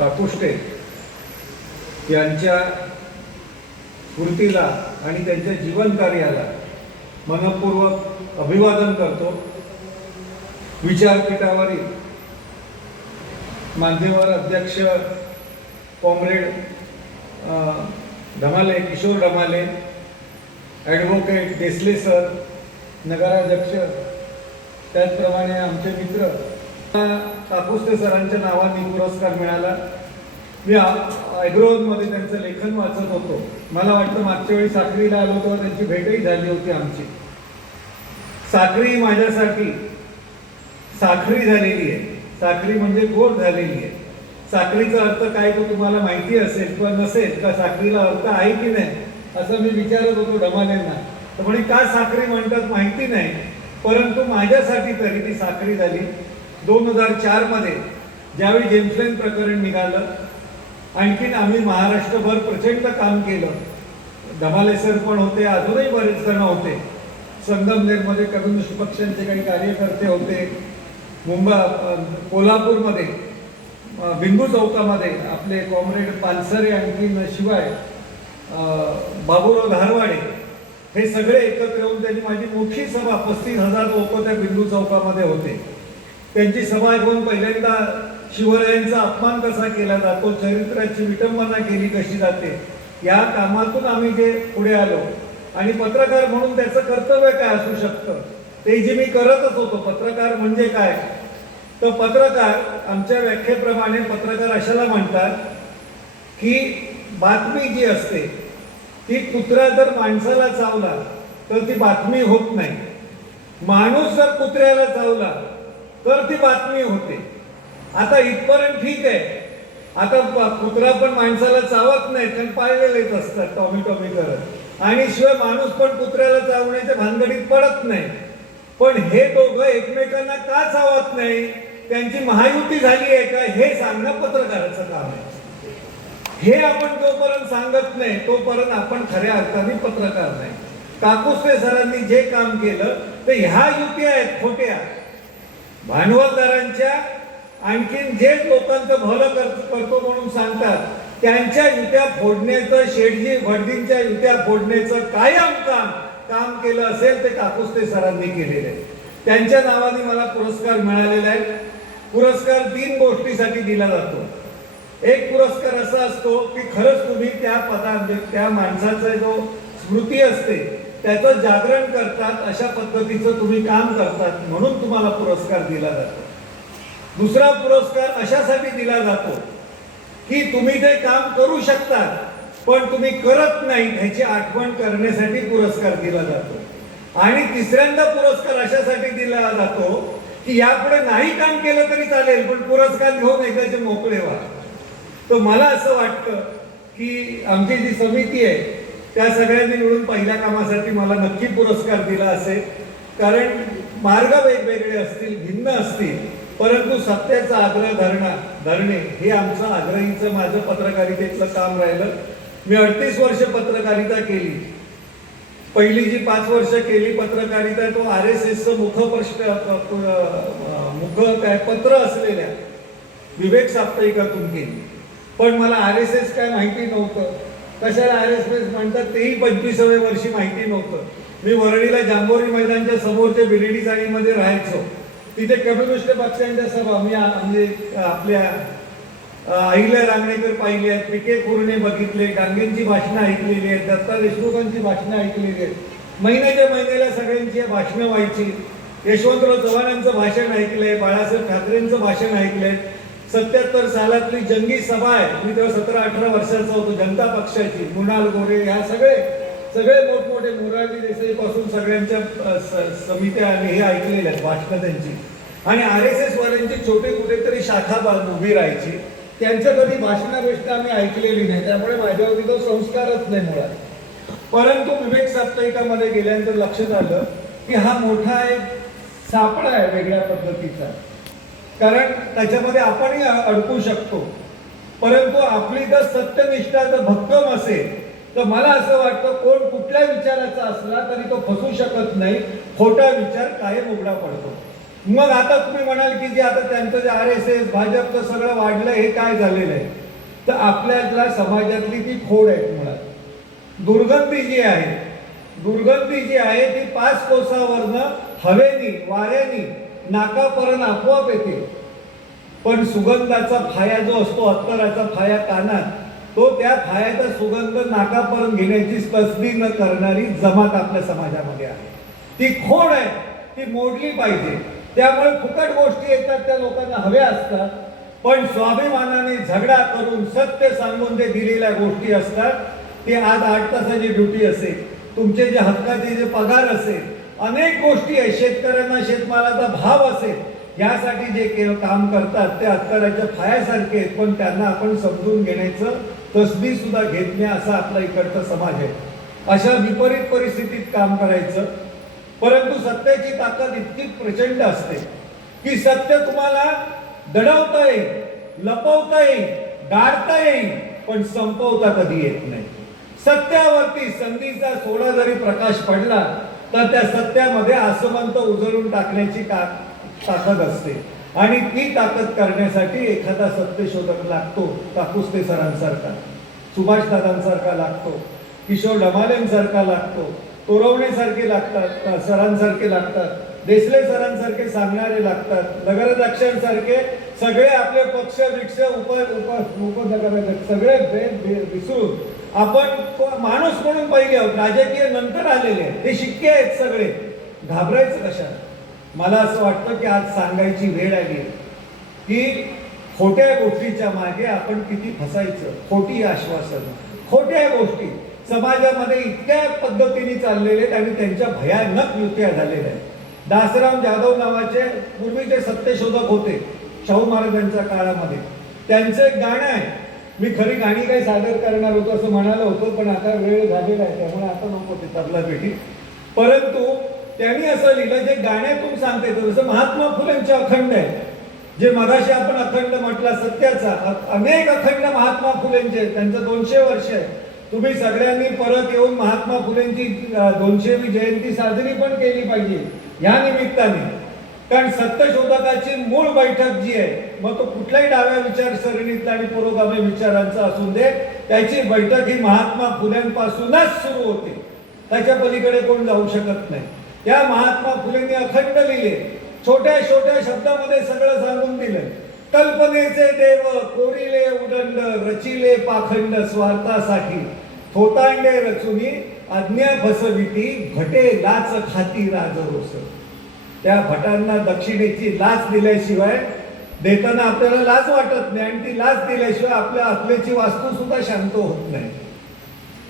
काकुष्टे यांच्या स्मृतीला आणि त्यांच्या जीवन कार्याला मनपूर्वक अभिवादन करतो। विचारपीठावरील मान्यवर अध्यक्ष comrade Dhamale, Kishor Dhamale, advocate Desale sir, नगराध्यक्ष, त्याचप्रमाणे आमचे मित्र काकुस्ते सरांच्या नावाने पुरस्कार मिळाला। मी ॲग्रोमध्ये त्यांचं लेखन वाचत होतो। मला वाटतं मागच्या वेळी साखरीला आलो तेव्हा त्यांची भेटही झाली होती आमची। साखरी माझ्यासाठी साखरी झालेली आहे। साखरी म्हणजे गोड झालेली आहे। साखरीचा अर्थ काय तो तुम्हाला माहिती असेल किंवा नसेल का, साखरीला अर्थ आहे की नाही असं मी विचारत होतो ढमालेंना। तर म्हणे का साखरी म्हणतात माहिती नाही, परंतु माझ्यासाठी तरी ती साखरी झाली। 2004 मध्ये ज्यावेळी जेम्स लेन प्रकरण निघालं, आणखीन आम्ही महाराष्ट्रभर प्रचंड काम केलं। ढमाले सर पण होते, अजूनही बरेच जण होते। संगमनेरमध्ये कम्युनिस्ट पक्षांचे काही कार्यकर्ते होते। कोल्हापूरमध्ये बिंदू चौकामध्ये आपले कॉम्रेड पानसरे, आणखीन शिवाय बाबूराव धारवाडे, हे सगळे एकत्र येऊन त्यांनी माझी मोठी सभा, 35,000 लोक त्या बिंदू चौकामध्ये होते। त्यांची सभा घेऊन पहिल्यांदा शिवरायांचा अपमान कसा केला जातो, चरित्राची विटंबना केली कशी जाते, या कामातून आम्ही जे पुढे आलो। आणि पत्रकार म्हणून त्याचं कर्तव्य काय असू शकतं ते जे मी करतच होतो। पत्रकार म्हणजे काय, तर पत्रकार आमच्या व्याख्येप्रमाणे पत्रकार अशाला म्हणतात की बातमी जी असते ती, कुत्रा जर माणसाला चावला तर ती बातमी होत नाही, माणूस जर कुत्र्याला चावला तर ती बातमी होते। आता इथपर्यंत ठीक आहे। आता कुत्रा पण माणसाला चावत नाही, कारण पाळलेलेच असतात टॉमी टॉमी करत, आणि शिवाय माणूस पण कुत्र्याला चावण्याच्या भानगडीत पडत नाही। पण हे दोघं एकमेकांना का चावत नाही, त्यांची महायुती झाली आहे का, हे सांगणं पत्रकाराचं काम आहे। हे आपण जोपर्यंत सांगत नाही तोपर्यंत आपण खऱ्या अर्थाने पत्रकार नाही। काकुस्ते सरांनी जे काम केलं ते ह्या युती आहेत खोट्या भांडवलदारांच्या, आणखीन जे लोकांचं भलं करतो म्हणून सांगतात त्यांच्या युत्या फोडण्याचं, शेठजी भटजींच्या युत्या फोडण्याचं कायम काम केलं असेल ते काकुस्ते सरांनी केलेलं आहे। त्यांच्या नावाने मला पुरस्कार मिळालेला आहे। पुरस्कार 3 गोष्टीसाठी दिला जातो। एक पुरस्कार असा असतो की खरंच तुम्ही त्या माणसाचा जो स्मृती असते त्याचं जागरण करतात, अशा पद्धतीचं तुम्ही काम करतात म्हणून तुम्हाला पुरस्कार दिला जातो। दुसरा पुरस्कार अशासाठी दिला जातो की तुम्ही ते काम करू शकता पण तुम्ही करत नाही ह्याची आठवण करण्यासाठी पुरस्कार दिला जातो। आणि तिसऱ्यांदा पुरस्कार अशासाठी दिला जातो की यापुढे नाही काम केलं तरी चालेल पण पुरस्कार घेऊन एकदाचे मोकळे व्हा। तर मला असं वाटतं की आमची जी समिती आहे त्या सगळ्यांनी मिळून पहिल्या कामासाठी मला नक्की पुरस्कार दिला असेल, कारण मार्ग वेगवेगळे असतील, भिन्न असतील, परंतु सत्याचा आग्रह धरणे हे आमचं आग्रहीचं माझं पत्रकारितेतलं काम राहिलं। मी 38 वर्ष पत्रकारिता केली। पहिली जी 5 वर्ष केली पत्रकारिता तो RSSचं पत्र असलेल्या विवेक साप्ताहिकातून केली। पण मला RSS काय माहिती नव्हतं, कशाला RSS म्हणतात तेही 25व्या वर्षी माहिती नव्हतं। मी वरळीला जांभोरी मैदानच्या समोरच्या बिर्डी चाळीमध्ये राहायचो। तिथे कम्युनिस्ट पक्षांच्या सभा मी म्हणजे आपल्या अहिल्या रांगणेकर पाहिली आहेत, पिके कुरणे बघितले, डांगेंची भाषणं ऐकलेली आहेत, दत्ता देशमुखांची भाषणं ऐकलेली आहेत। महिन्याच्या महिन्याला सगळ्यांची भाषणं व्हायची। यशवंतराव चव्हाणांचं भाषण ऐकलंय, बाळासाहेब ठाकरेंचं भाषण ऐकलंय। 77 सालातली जंगी सभा आहे, मी तेव्हा 17-18 वर्षाचा होतो, जनता पक्षाची, मुनाल गोरे, ह्या सगळे मोठमोठे मोरारजी देसाई पासून सगळ्यांच्या समित्या आणि हे ऐकलेल्या आहेत भाषणं त्यांची। आणि RSS वाल्यांची छोटे कुठेतरी शाखा उभी राहायची, त्यांचं कधी भाषणं आम्ही ऐकलेली नाही, त्यामुळे माझ्यावरती तो संस्कारच नाही मुळात। परंतु विवेक साप्ताहिकामध्ये गेल्यानंतर लक्षात आलं की हा मोठा एक सापळा आहे वेगळ्या पद्धतीचा, कारण त्याच्यामध्ये आपणही अडकू शकतो। परंतु आपली जर सत्यनिष्ठा जर भक्कम असेल तर मला असं वाटतं कोण कुठल्या विचाराचा असला तरी तो फसू शकत नाही, खोटा विचार कायम उघडा पडतो। मग आता तुम्ही म्हणाल की जे आता त्यांचं जे RSS भाजपचं सगळं वाढलं हे काय झालेलं आहे, तर आपल्याला समाजातली ती खोड आहे. मुळात दुर्गंधी जी आहे ती 5 कोसावरनं हवेनी वाऱ्यानी नाकापर्यंत आपोआप येते, पण सुगंधाचा फाया जो असतो, अत्तराचा फाया कानात, तो त्या फायाचा सुगंध नाकापर्यंत घेण्याची तसदी न करणारी जमात आपल्या समाजामध्ये आहे. ती खोड आहे, ती मोडली पाहिजे. त्यामुळे फुकट गोष्टी येतात त्या लोकांना हव्या असतात, पण स्वाभिमानाने झगडा करून सत्य सांगून जे दिलेल्या गोष्टी असतात, ते आज 8 तासाची ड्युटी असेल, तुमचे जे हक्काचे जे पगार असेल, अनेक गोष्टी आहेत, शेतकऱ्यांना शेतमालाचा भाव असेल, यासाठी जे काम करतात ते अत्तराच्या फायासारखे आहेत, पण त्यांना आपण समजून घेण्याचं तसदी सुद्धा घेत नाही असा आपला इकडचा समाज आहे. अशा विपरीत परिस्थितीत काम करायचं. परंतु सत्याची ताकद इतकी प्रचंड असते की सत्य तुम्हाला दडवता येईल, लपवता येईल, गाडता येईल, पण संपवता कधी येत नाही. सत्यावरती संधीचा थोडा जरी प्रकाश पडला तर त्या सत्यामध्ये आसमंत उजळून टाकण्याची ताकद असते, आणि ती ताकद करण्यासाठी एखादा सत्यशोधक लागतो. काकुस्ते सरांसारखा, सुभाषदादांसारखा लागतो, किशोर ढमालेंसारखा लागतो, तोरवणेसारखे लागतात, सरांसारखे लागतात, देसले सरांसारखे सांगणारे लागतात, नगराध्यक्षांसारखे. सगळे आपले पक्ष वृक्ष उपनगराध्यक्ष सगळे विसरून आपण माणूस म्हणून पहिले आहोत, राजकीय नंतर आलेले आहेत, ते शिक्के आहेत सगळे. घाबरायचं कशा? मला असं वाटतं की आज सांगायची वेळ आली की खोट्या गोष्टीच्या मागे आपण किती फसायचं. खोटी आश्वासन, खोट्या गोष्टी समाजामध्ये इतक्या पद्धतीने चाललेले आहेत आणि त्यांच्या भयानक युत्या झालेल्या आहेत. दासराम जाधव नावाचे पूर्वीचे सत्यशोधक होते शाहू महाराजांच्या काळामध्ये. त्यांचं एक गाणं आहे, मी खरी गाणी काही सादर करणार होतो असं म्हणालं होतं, पण आता वेळ झालेला आहे त्यामुळे आता नको ते तबला पेटी. परंतु त्यांनी असं लिहिलं, जे गाण्यातून सांगते, जसं महात्मा फुलेंचे अखंड आहे, जे मगाशी आपण अखंड म्हटला सत्याचा, अनेक अखंड महात्मा फुलेंचे, त्यांचं 200 वर्ष आहे. तुम्ही सगळ्यांनी परत येऊन महात्मा फुलेंची 200वी जयंती साजरी पण केली पाहिजे या निमित्ताने. कारण सत्यशोधकाची मूळ बैठक जी आहे, मग तो कुठल्याही डाव्या विचारसरणीतला आणि पुरोगामी विचारांचा असून दे, त्याची बैठक ही महात्मा फुलेंपासूनच सुरू होते. त्याच्या पलीकडे कोण जाऊ शकत नाही. त्या महात्मा फुलेंनी अखंड लिहिले, छोट्या छोट्या शब्दामध्ये सगळं सांगून दिलं. कल्पनेचे देव कोरिले उदंड, रचिले पाखंड स्वार्थासाठी, थोतांडे रचुनी आज्ञा फसविती, भटे लाच खाती राजरोस. त्या भटांना दक्षिणेची लाच दिल्याशिवाय देताना आपल्याला लाज वाटत नाही, आणि ती लाच दिल्याशिवाय आपल्या आत्म्याची वास्तू सुद्धा शांत होत नाही.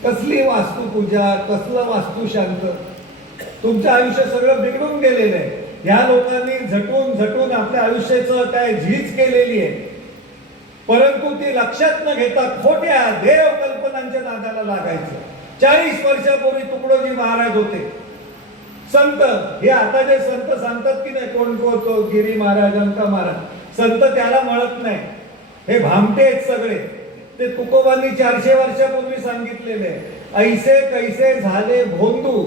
कसली वास्तुपूजा, कसलं वास्तुशांत? तुमचं आयुष्य सगळं बिघडून गेलेलं आहे. ह्या लोकांनी झटून झटून आपल्या आयुष्याचं काय झीज केलेली आहे, परंतु ती लक्षात न घेता खोट्या देव कल्पनांच्या नादाला लागायचं. 40 वर्षापूर्वी तुकडोजी महाराज होते संत. हे आता जे संत सांगतात की नाही, कोण कोण गिरी महाराज, अंका महाराज, संत त्याला म्हणत नाही, हे भामटे आहेत सगळे. ते तुकोबांनी 400 वर्षापूर्वी सांगितलेले. ऐसे कैसे झाले भोंदू,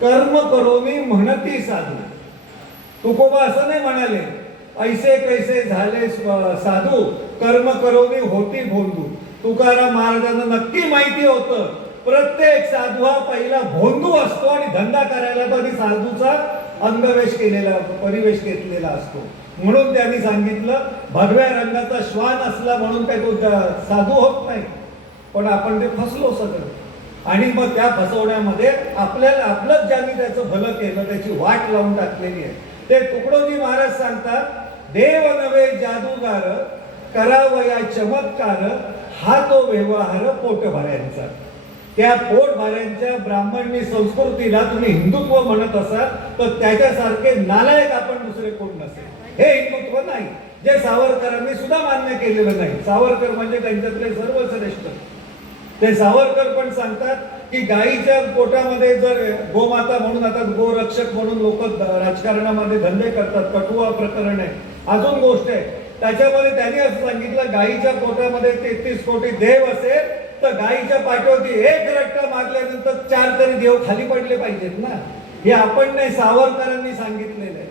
कर्म करोनी म्हणती साधू. तुकोबा असं नाही म्हणाले, ऐसे कैसे झाले साधू, कर्म करोनी होती भोंदू. तुकाराम महाराजांना नक्की माहिती होतं, प्रत्येक साधू हा पहिला भोंदू असतो आणि धंदा करायला कधी साधूचा अंगवेश केलेला, परिवेश घेतलेला असतो. म्हणून त्यांनी सांगितलं, भगव्या रंगाचा श्वान असला म्हणून काही तो साधू होत नाही. पण आपण ते फसलो सगळं, आणि मग त्या फसवण्यामध्ये आपल्याला आपलंच ज्यांनी त्याचं भलं केलं त्याची वाट लावून टाकलेली आहे. ते तुकडोजी महाराज सांगतात, देव नवे जादूगार, करावया चमत्कार, हा तो व्यवहार पोटभऱ्यांचा. त्या पोटभऱ्यांच्या ब्राह्मणी संस्कृतीला तुम्ही हिंदुत्व म्हणत असाल तर त्याच्यासारखे नालायक आपण दुसरे कोण नसेल. हे हिंदुत्व नाही, जे सावरकरांनी सुद्धा मान्य केलेलं नाही. सावरकर म्हणजे त्यांच्यातले सर्वश्रेष्ठ. ते सावरकर पण सांगतात की गायीच्या पोटामध्ये जर गोमाता म्हणून, आता गोरक्षक म्हणून लोक राजकारणामध्ये धंदे करतात, कटुआ प्रकरण आहे, अजून गोष्ट आहे, त्याच्यामध्ये त्यांनी असं सांगितलं, गायीच्या पोटामध्ये 33 कोटी देव असेल तर गायीच्या पाठीवरती एक रट्टा मारल्यानंतर 4 तरी देव खाली पडले पाहिजेत ना. हे आपण नाही, सावरकरांनी सांगितलेलं आहे.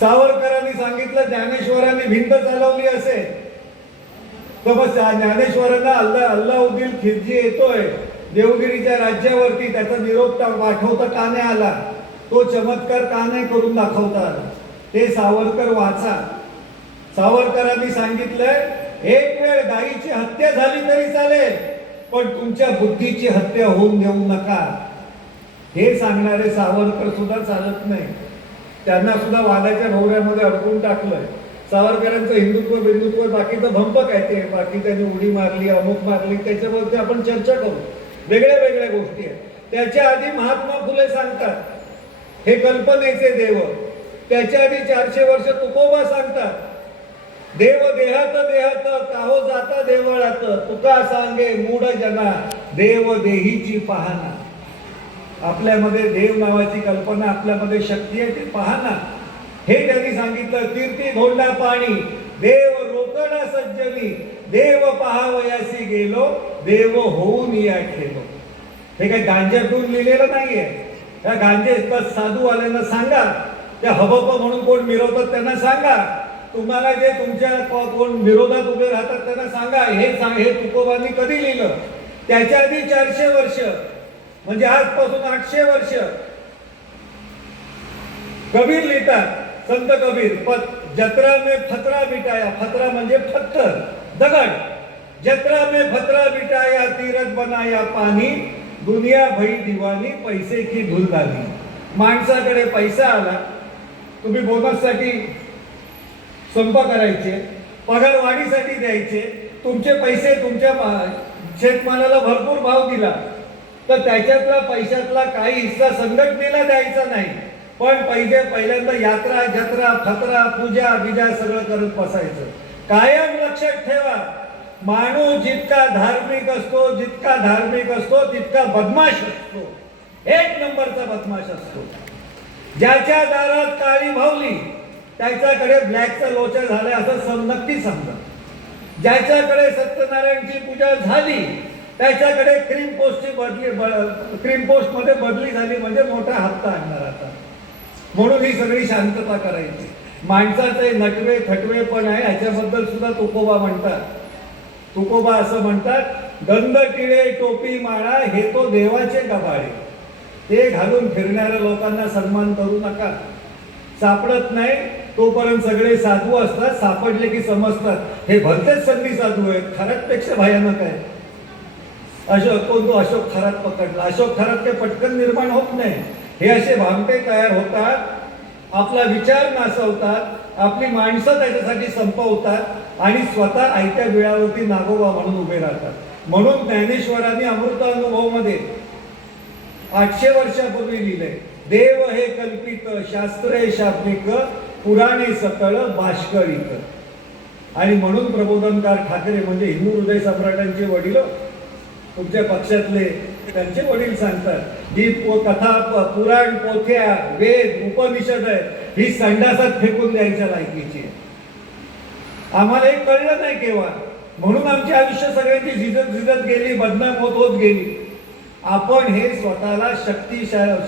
सावरकरांनी सांगितलं ज्ञानेश्वरांनी भिंत चालवली असेल तर मग ज्ञानेश्वरांना अल्लाउद्दीन खिलजी येतोय देवगिरीच्या राज्यावरती, त्याचा निरोप पाठवता का नाही आला, तो चमत्कार का नाही करून दाखवता आला, ते सावरकर वाचा. सावरकरांनी सांगितलंय एक वेळ गायीची हत्या झाली तरी चालेल पण तुमच्या बुद्धीची हत्या होऊन देऊ नका. हे सांगणारे सावरकर सुद्धा चालत नाही. त्यांना सुद्धा वादाच्या भोवऱ्यामध्ये अडकून टाकलंय. सावरकरांचं हिंदुत्व बिंदुत्व बाकीचं भंपक आहे, ते बाकी त्यांनी उडी मारली अमुक मारली त्याच्यावरती आपण चर्चा करू, वेगळ्या वेगळ्या गोष्टी आहेत. त्याच्या आधी महात्मा फुले सांगतात हे कल्पनेचे देव. त्याच्या आधी 400 वर्ष तुकोबा सांगतात देव देहात देहात काहो जाता देवळात, तुका सांगे मूढ जना देव देहीची पाहना. आपल्यामध्ये देव नावाची कल्पना, आपल्यामध्ये शक्ती आहे ती पाहना. हे त्यांनी सांगितलं. तीर्थी धोंडा पाणी देव रोकडा सज्जनी, देव पहावयासी गेलो देव होऊन या ठेलो. हे काही गांजातून लिहिलेलं नाहीये. त्या गांजे साधूवाल्यांना सांगा, त्या हबप म्हणून कोण मिरवतात त्यांना सांगा, तुम्हाला जे तुमच्या कोण विरोधात उभे राहतात त्यांना सांगा हे तुकोबांनी कधी लिहिलं. त्याच्या आधी 400 वर्ष म्हणजे आजपासून 800 वर्ष कबीर लिहितात. संत कबीर जत्रा में फतरा बिटाया, फतरा म्हणजे पत्थर दगड, जत्रा में फतरा बिटाया तीरथ बनाया पाणी, दुनिया भई दिवानी पैसे की धूल झाली. माणसाकडे पैसा आला, तुम्ही बोनससाठी संप करायचे, पगार वाढीसाठी द्यायचे, तुमचे पैसे तुमच्या शेतमालाला भरपूर भाव दिला तर त्याच्यातला पैशातला काही हिस्सा संघटनेला द्यायचा नाही, पण पहिल्यांदा यात्रा जत्रा फतरा पूजा बिजा सगळं करत बसायचं. कायम लक्षात ठेवा, माणूस जितका धार्मिक असतो तितका बदमाश असतो, 1 नंबरचा बदमाश असतो. ज्याच्या दारात काळी भावली त्याच्याकडे ब्लॅकचा लोचा झालाय असं नक्की समजा. ज्याच्याकडे सत्यनारायणची पूजा झाली त्याच्याकडे क्रीम पोस्ट मध्ये बदली झाली म्हणजे मोठा हप्ता आणणार आता. म्हणून ही सगळी शांतता करायची. माणसाचे नटवे थटवे पण आहे, ह्याच्याबद्दल सुद्धा तुकोबा म्हणतात. तुकोबा असं म्हणतात, गंध टिळे टोपी माळा हे तो देवाचे गबाळे, ते घालून फिरणाऱ्या लोकांना सन्मान करू नका. सापडत नाही तोपर्यंत सगळे साधू असतात, सापडले की समजतात हे भलतेच संधी साधू आहेत, खरातपेक्षा भयानक आहे. अशोक खरात पकडला. अशोक खरात काही पटकन निर्माण होत नाही. हे असे भामटे तयार होतात, आपला विचार नासवतात, आपली माणसं त्याच्यासाठी संपवतात आणि स्वतः आयत्या बिळावरती नागोबा म्हणून उभे राहतात. म्हणून ज्ञानेश्वरांनी अमृत अनुभव मध्ये 800 वर्षापूर्वी लिहिले, देव हे कल्पित शास्त्रे शाब्दिक पुराणे सकळ भाष्करित. आणि म्हणून प्रबोधनकार ठाकरे म्हणजे हिंदू हृदय सम्राटांचे वडील, तुमच्या पक्षातले त्यांचे वडील सांगतात ही कथा पुराण पोथ्या वेद उपनिषद आहे ही संडासात फेकून द्यायच्या लायकीची. आम्हाला एक कळलं नाही केव्हा, म्हणून आमचे आयुष्य सगळ्यांची झिजत गेली, बदनाम होत गेली. आपण हे स्वतःला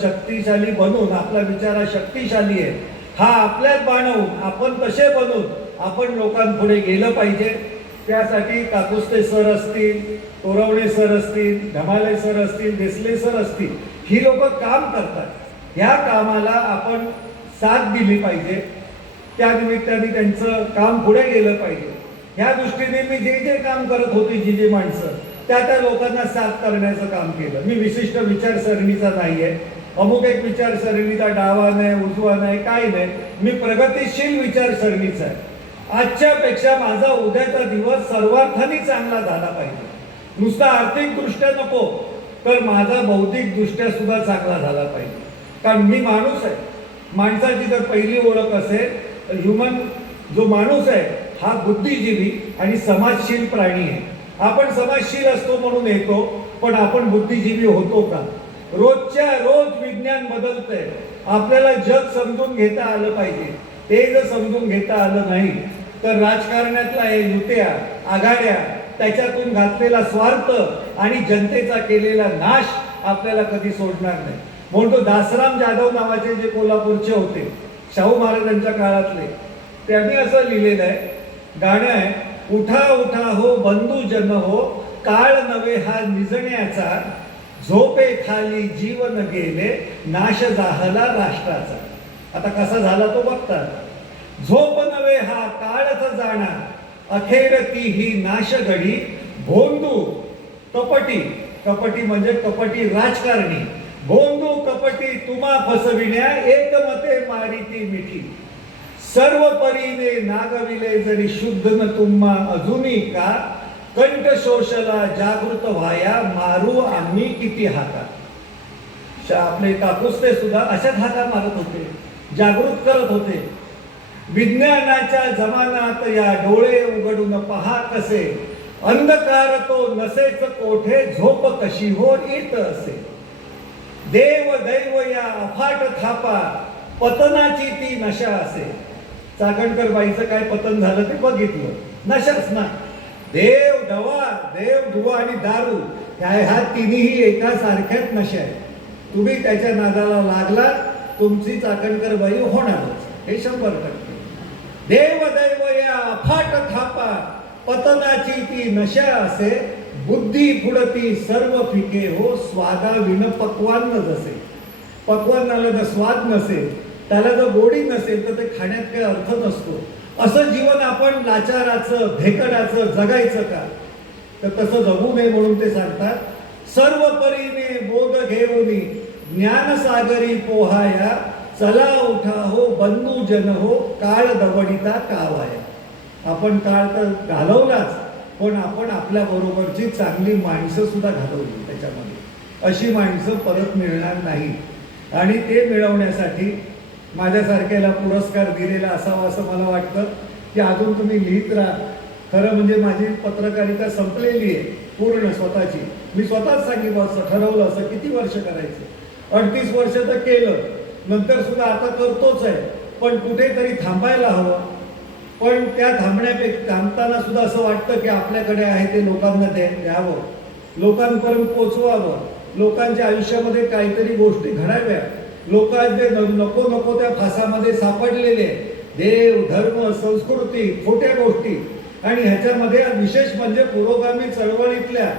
शक्तिशाली बनवून, आपला विचार शक्तिशाली आहे हा आपल्यात बाणवून आपण तसे बनवून आपण लोकांपुढे गेलं पाहिजे. त्यासाठी काकुस्ते सर असतील, तोरवणे सर असतील, ढमाले सर असतील, देसले सर असतील, ही लोक काम करतात. ह्या कामाला आपण साथ दिली पाहिजे, त्या निमित्ताने त्यांचं काम पुढे गेलं पाहिजे. ह्या दृष्टीने मी जे काम करत होते, जी माणसं त्या लोकांना साथ करण्याचं काम केलं. मी विशिष्ट विचारसरणीचा नाही आहे, अमुक एक विचारसरणीचा डावा नाही उजवा नाही काही नाही, मी प्रगतिशील विचारसरणीचा आहे. आजच्या पेक्षा माझा उद्याचा दिवस सर्वार्थाने चांगला झाला पाहिजे. नुसता आर्थिक दृष्ट्या नको तर माझा बौद्धिक दृष्ट्या सुद्धा चांगला झाला पाहिजे. कारण मी माणूस आहे. माणसाची जर पहिली ओळख असेल तर ह्युमन, जो माणूस आहे हा बुद्धिजीवी आणि समाजशील प्राणी आहे. आपण समाजशील असतो म्हणून येतो, पण आपण बुद्धिजीवी होतो का? रोजच्या रोज विज्ञान बदलतंय, आपल्याला जग समजून घेता आलं पाहिजे. ते जर समजून घेता आलं नाही तर राजकारणातला हे युत्या आघाड्या त्याच्यातून घातलेला स्वार्थ आणि जनतेचा केलेला नाश आपल्याला कधी सोडणार नाही. म्हणून तो दासराम जाधव नावाचे जे कोल्हापूरचे होते, शाहू महाराजांच्या काळातले. त्यांनी असं लिहिलेलं आहे, गाणं आहे, उठा उठा हो बंधू जन हो, काळ नवे हा निजण्याचा, झोपे खाली जीवन गेले, नाश झाला राष्ट्राचा. आता कसा झाला तो बघता. झोप नवे हा काळच जाणा, अखेर ती ही नाश घडी, भोंदू कपटी, कपटी म्हणजे कपटी राजकारणी, भोंदू कपटी तुम्हा फसविण्या, एकमते मारी ती मिठी, सर्व परीने नागविले जरी शुद्ध न तुम्हा अजूनी का, कंठ शोषला जागृत व्हाया, मारू आम्ही किती हाका. आपले काकुस्ते सुद्धा अशाच हाका मारत होते, जागृत करत होते. विज्ञानाच्या जमानात या डोळे उघडून पहा कसे, अंधकार तो नसेच कोठे, झोप कशी हो येत असे. देव दैव या अफाट थापा, पतनाची ती नशा असे. चाकणकर बाईचं काय पतन झालं ते बघितलं, नशाच ना. देव दवा, देव दुवा आणि दारू ह्या तिन्ही एका सारख्याच नशा आहेत. तुम्ही त्याच्या नादाला लागला, तुमची चाकणकर बाई होणारच, हे 100%. देव दैव या अफाट थापा, पतनाची ती नशा असे, बुद्धी फुडती सर्व फिके हो, स्वादा विन पक्वान जसे. पक्वानाला जर स्वाद नसेल, त्याला जर गोडी नसेल तर ते खाण्यात काही अर्थ नसतो. असं जीवन आपण लाचाराचं भेकडाचं जगायचं का? तर तसं जगू नये म्हणून ते सांगतात, सर्व परीने बोध घेऊनी, ज्ञानसागरी पोहाया, चला उठा हो बंधू जन हो, काळ दवडिता कावाया. आपण काळ तर घालवलाच, पण आपण आपल्या बरोबरची चांगली माणसं सुद्धा घालवली त्याच्यामध्ये. अशी माणसं परत मिळणार नाही. आणि ते मिळवण्यासाठी माझ्यासारख्याला पुरस्कार दिलेला असावा असं मला वाटतं, की अजून तुम्ही लिहित राहा. खरं म्हणजे माझी पत्रकारिता संपलेली आहे पूर्ण स्वतःची. मी स्वतःच सांगितलं, असं ठरवलं, असं किती वर्ष करायचं, 38 वर्ष तर केलं, नंतर सुद्धा आता करतोच आहे, पण कुठेतरी थांबायला हवं. पण त्या थांबताना सुद्धा असं वाटतं की आपल्याकडे आहे ते लोकांना द्यावं, लोकांपर्यंत पोचवावं, लोकांच्या आयुष्यामध्ये काहीतरी गोष्टी घडाव्या. लोकांचे नको नको त्या फासामध्ये सापडलेले देव धर्म संस्कृती खोट्या गोष्टी. आणि ह्याच्यामध्ये विशेष म्हणजे पुरोगामी चळवळीतल्या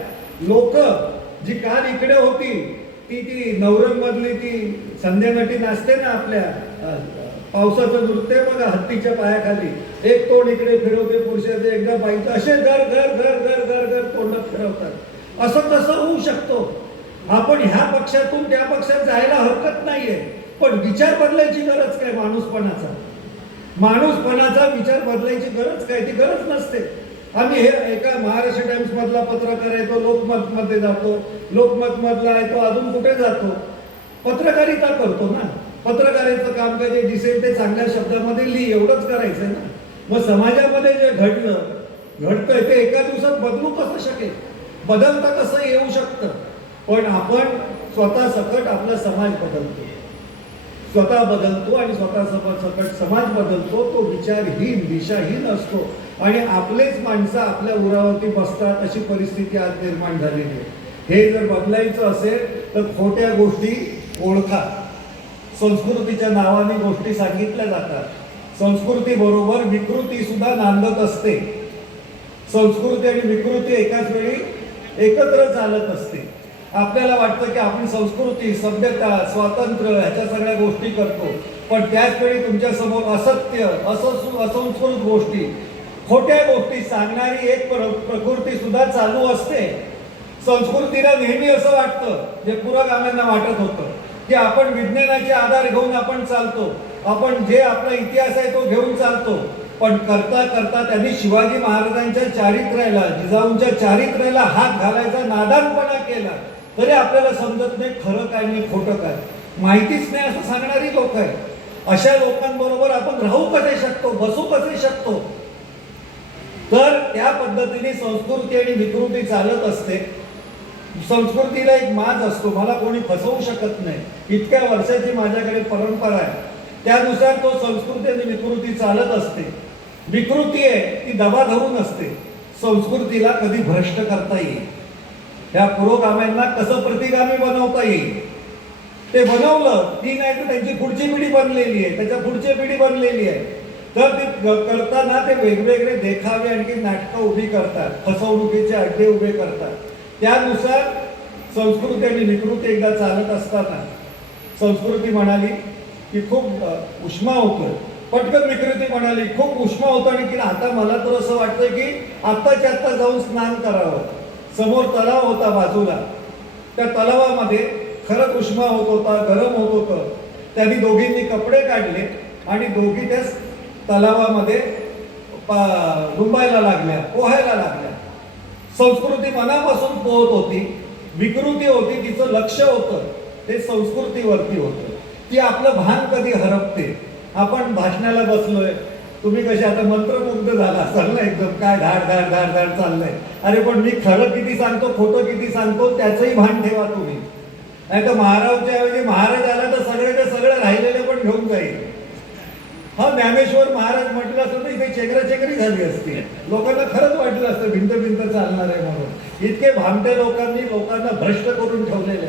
लोक जी काल इकडे होती, ती नवरंगमधली ती संध्यानटी नाचते ना, आपल्या पावसाचं नृत्य बघा, हत्तीच्या पायाखाली एक तोंड इकडे फिरवते पुरुषाचे, एकदा बाईचं, असे घर घर घर घर घर घर तोंडात फिरवतात. असं कसं होऊ शकतो? आपण ह्या पक्षातून त्या पक्षात जायला हरकत नाहीये, पण विचार बदलायची गरज काय? माणूसपणाचा विचार बदलायची गरज काय? ती गरज नसते. आम्ही हे एका महाराष्ट्र टाइम्स मधला पत्रकार आहे तो लोकमत मध्ये जातो, लोकमत मधला आहे तो अजून कुठे जातो, पत्रकारिता करतो ना. पत्रकारितेचं काम काय, जे दिसेल ते चांगल्या शब्दामध्ये लिही, एवढंच करायचंय ना. मग समाजामध्ये जे घडतंय ते एका दिवसात बदलू कसं शकेल? बदलता कसं येऊ शकतं? पण आपण स्वतः सकट आपला समाज बदलतो, स्वतः बदलतो आणि स्वतः सकट समाज बदलतो. तो विचारहीन दिशाहीन असतो आणि आपलेच माणसं आपल्या उरावरती बसतात, अशी परिस्थिती आज निर्माण झालेली आहे. हे जर बदलायचं असेल तर खोट्या गोष्टी ओळखा. संस्कृतीच्या नावाने गोष्टी सांगितल्या जातात. संस्कृती बरोबर विकृती सुद्धा नांदत असते. संस्कृती आणि विकृती एकाच वेळी एकत्र चालत असते. आपल्याला वाटतं की आपण संस्कृती, सभ्यता, स्वातंत्र्य ह्याच्या सगळ्या गोष्टी करतो, पण त्याच वेळी तुमच्या समोर असत्य, असंस्कृत गोष्टी, खोट्या गोष्टी सांगणारी एक प्रकृती सुद्धा चालू असते. संस्कृतीला नेहमी असं वाटतं, जे पुरोगाम्यांना वाटत होतं, की आपण विज्ञानाचे आधार घेऊन आपण चालतो, आपण जे आपला इतिहास आहे तो घेऊन चालतो. पण करता करता त्यांनी शिवाजी महाराजांच्या चारित्र्याला, जिजाऊंच्या चारित्र्याला हात घालायचा नादानपणा केला. तरी आपल्याला समजत नाही खरं काय नाही खोटं काय, माहितीच नाही असं सांगणारी लोक आहेत. अशा लोकांबरोबर आपण राहू कसे शकतो, बसू कसे शकतो? तर त्या पद्धतीने संस्कृती आणि विकृती चालत असते. संस्कृतीला एक माज असतो, मला कोणी फसवू शकत नाही, इतक्या वर्षाची माझ्याकडे परंपरा आहे, त्यानुसार तो संस्कृती आणि विकृती चालत असते. विकृती आहे ती दबा धरून असते, संस्कृतीला कधी भ्रष्ट करता येईल, ह्या पुरोगाम्यांना कसं प्रतिगामी बनवता येईल, ते बनवलं ती नाही तर त्यांची पुढची पिढी बनलेली आहे, त्याच्या पुढची पिढी बनलेली आहे. तर ते करताना ते वेगवेगळे देखावे आणखी नाटकं उभी करतात, फसवणुकीचे अड्डे उभे करतात. त्यानुसार संस्कृती आणि विकृती एकदा चालत असताना संस्कृती म्हणाली की खूप उष्मा होतोय, पटकन विकृती म्हणाली खूप उष्मा होतो आणि की आता मला तर असं वाटतंय की आत्ताच्या आत्ता जाऊन स्नान करावं. समोर तलाव होता बाजूला, त्या तलावामध्ये खरंच उष्मा होत होता, गरम होत होतं. त्यांनी दोघींनी कपडे काढले आणि दोघी त्या तलावामध्ये डुंबायला लागल्या, पोहायला लागल्या. संस्कृती मनापासून पोहत होती, विकृती होती, तिचं लक्ष होतं ते संस्कृतीवरती होतं. ती आपलं भान कधी हरपते. आपण भाषणाला बसलोय, तुम्ही कसे आता मंत्रमुग्ध झाला असाल ना, एकदम काय धाड धाड धाड धाड चाललंय. अरे पण मी खरं किती सांगतो, खोटं किती सांगतो त्याचंही भान ठेवा तुम्ही. नाही तर महाराजच्या ऐवजी महाराज आला तर सगळ्याच्या सगळं राहिलेले पण घेऊन जाईल. हा ज्ञानेश्वर महाराज म्हटलं असतं तर इथे चेंगराचेंगरी झाली असती, लोकांना खरंच वाटलं असतं भिंत भिंत चालणार आहे म्हणून. इतके भामटे लोकांनी लोकांना भ्रष्ट करून ठेवलेले.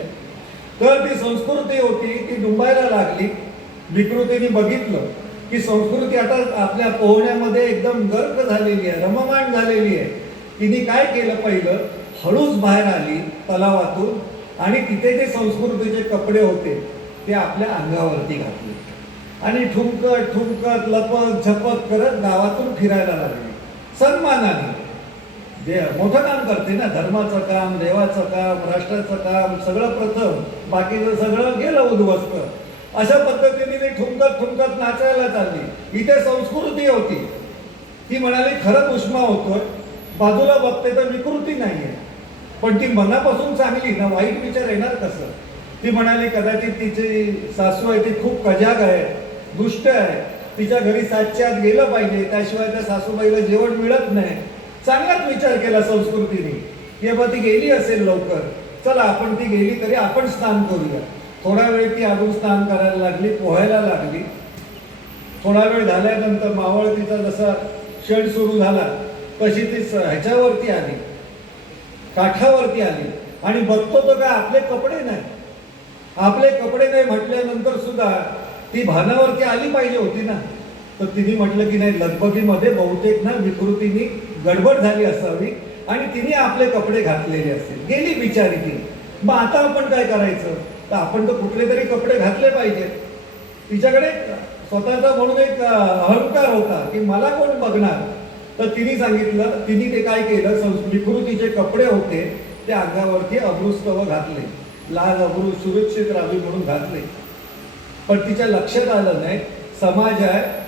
तर ती संस्कृती होती ती डुंबायला लागली. विकृतीने बघितलं की संस्कृती आता आपल्या पोहण्यामध्ये एकदम गर्क झालेली आहे, रममाण झालेली आहे. तिने काय केलं, पहिलं हळूच बाहेर आली तलावातून आणि तिथे जे संस्कृतीचे कपडे होते ते आपल्या अंगावरती घातले आणि ठुमकत ठुमकत लपत झपत करत गावातून फिरायला लागली सन्मानाने. जे मोठं काम करते ना, धर्माचं काम, देवाचं काम, राष्ट्राचं काम सगळं प्रथम, बाकीचं सगळं गेलं उद्ध्वस्त. अशा पद्धतीने ती ठुमकत ठुमकत नाचायला चालली. इथे संस्कृती होती, ती म्हणाली खरंच उष्मा होतोय, बाजूला बघते तर विकृती नाहीये, पण ती मनापासून चांगली ना, वाईट विचार येणार कसं. ती म्हणाली कदाचित तिची सासू आहे ती खूप कजाग आहे, दुष्ट आहे, तिच्या घरी सातच्या आत गेलं पाहिजे, त्याशिवाय त्या सासूबाईला जेवण मिळत नाही. चांगलाच विचार केला संस्कृतीने की बाबा ती गेली असेल लवकर, चला आपण ती गेली तरी आपण स्नान करूया. थोडा वेळ ती अजून स्नान करायला लागली, पोहायला लागली. थोडा वेळ झाल्यानंतर मावळतीचा जसा क्षण सुरू झाला तशी ती ह्याच्यावरती आली, काठावरती आली आणि बघतो तर काय आपले कपडे नाही. आपले कपडे नाही म्हटल्यानंतर सुद्धा ती भानावरती आली पाहिजे होती ना. तर तिने म्हटलं की नाही, लगबगीमध्ये बहुतेक ना विकृतीने गडबड झाली असावी आणि तिने आपले कपडे घातलेले असतील, गेली बिचारी ती. मग आता आपण काय करायचं, तर आपण तर कुठले तरी कपडे घातले पाहिजे. तिच्याकडे स्वतःचा म्हणून एक अहंकार होता की मला कोण बघणार. तर तिने सांगितलं, तिने ते काय केलं, विकृतीचे कपडे होते ते अंगावरती अभ्रूस्तव घातले, लाल अभ्रू सुरक्षित राहावी म्हणून घातले. पण तिच्या लक्षात आलं नाही समाज आहे